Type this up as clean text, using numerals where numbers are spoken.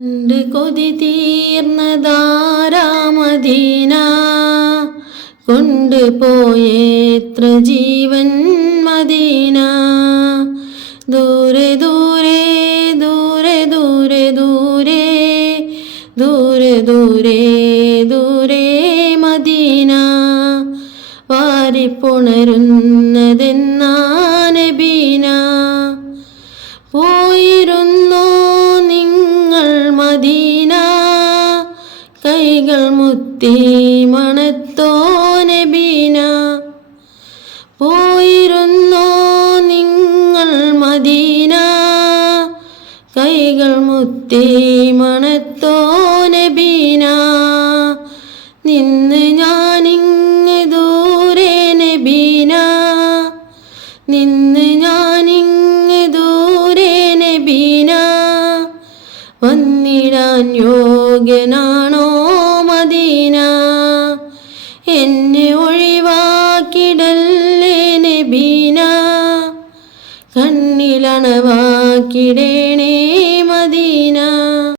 കൊതി തീർന്നതാരാ മദീന കൊണ്ടുപോയെത്ര ജീവൻ മദീന. ദൂരെ ദൂരെ ദൂരെ ദൂരെ ദൂരെ ദൂരെ ദൂരെ ദൂരെ മദീന. വാരിപ്പുണരുന്നതെന്നാ നബീന. പോയിരുന്നോ നിങ്ങൾ മദീന, കൈകൾ മുത്തി മണത്തോ നബീന. പോയിരുന്നോ നിങ്ങൾ മദീന, കൈകൾ മുത്തി മണത്തോ നബീന. നിന്ന് ഞാനിങ്ങ് ദൂരെ നബീന, നിന്ന് ഞാനിങ്ങ് ദൂരെ നബീന. വന്നിടാൻ യോഗ്യനാണോ മദീന, എന്നെ ഒഴിവാക്കിടല്ലേ നബീന. കണ്ണിലണവാക്കിടേണേ മദീന.